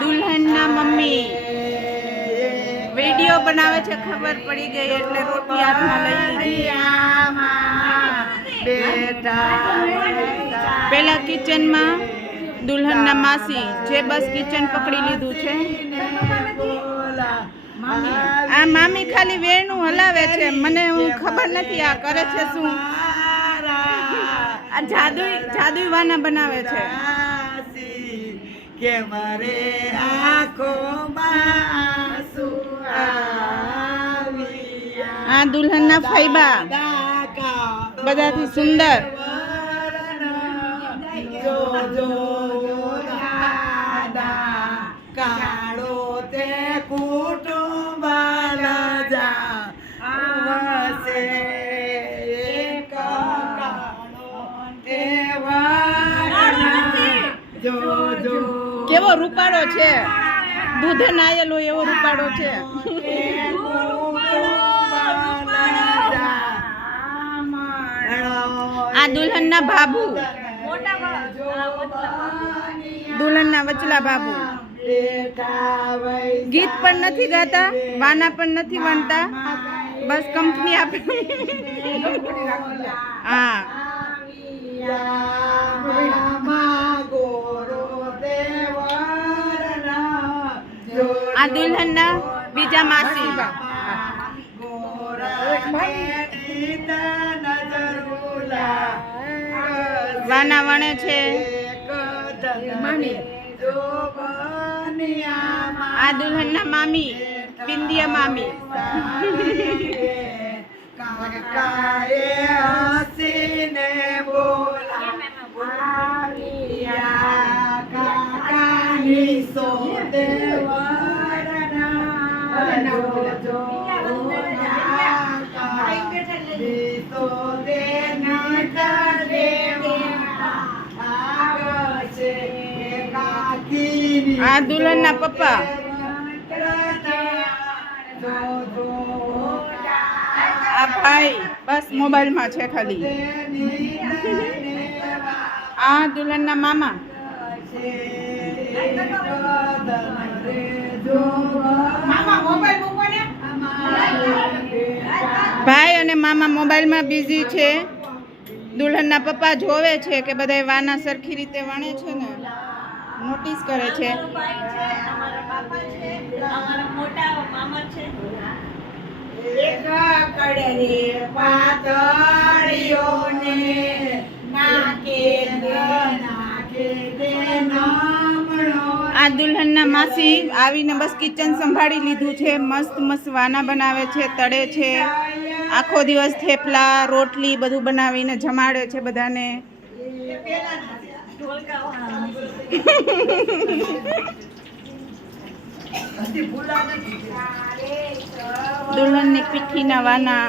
દુલ્હનના mummy video બનાવે છે, ખબર પડી ગઈ એટલે રોટલી હાથમાં લઈ લીધી. પેલા કિચનમાં દુલ્હનના માસી જે બસ કિચન પકડી લીધું છે. આ મામી ખાલી વેણું હલાવે છે, મને ખબર નથી આ કરે છે શું. આ જાદુઈ વાના બનાવે છે. કે મારે આંખોમાં આ દુલ્હનના ફૈબા બધાથી સુંદર. કાળો તે કુટુંબ કેવો રૂપાળો છે, દૂધે નાયેલો એવો રૂપાળો છે. આ દુલ્હનના બાબુ, દુલ્હનના વચલા બાબુ ગીત પણ નથી ગાતા, વાના પણ નથી વણતા, બસ કંપની આપે. હા, આ દુલ્હનના બીજા માસી વાના વણે છે. આ દુલ્હનના મામી બિંદિયા મામી. આ દુલ્હનના પપ્પા. આ ભાઈ બસ મોબાઈલમાં છે ખાલી. આ દુલ્હનના મામા. ભાઈ અને મામા મોબાઈલમાં બિઝી છે. દુલ્હનના પપ્પા જોવે છે કે બધા વાના સરખી રીતે વણે છે ને, નોટિસ કરે છે. આ દુલ્હનના માસી આવીને બસ કિચન સંભાળી લીધું છે. મસ્ત મસ્ત વાના બનાવે છે, તળે છે. આખો દિવસ થેપલા રોટલી બધું બનાવીને જમાડે છે બધાને. દુલ્હનની પીઠીના વાના.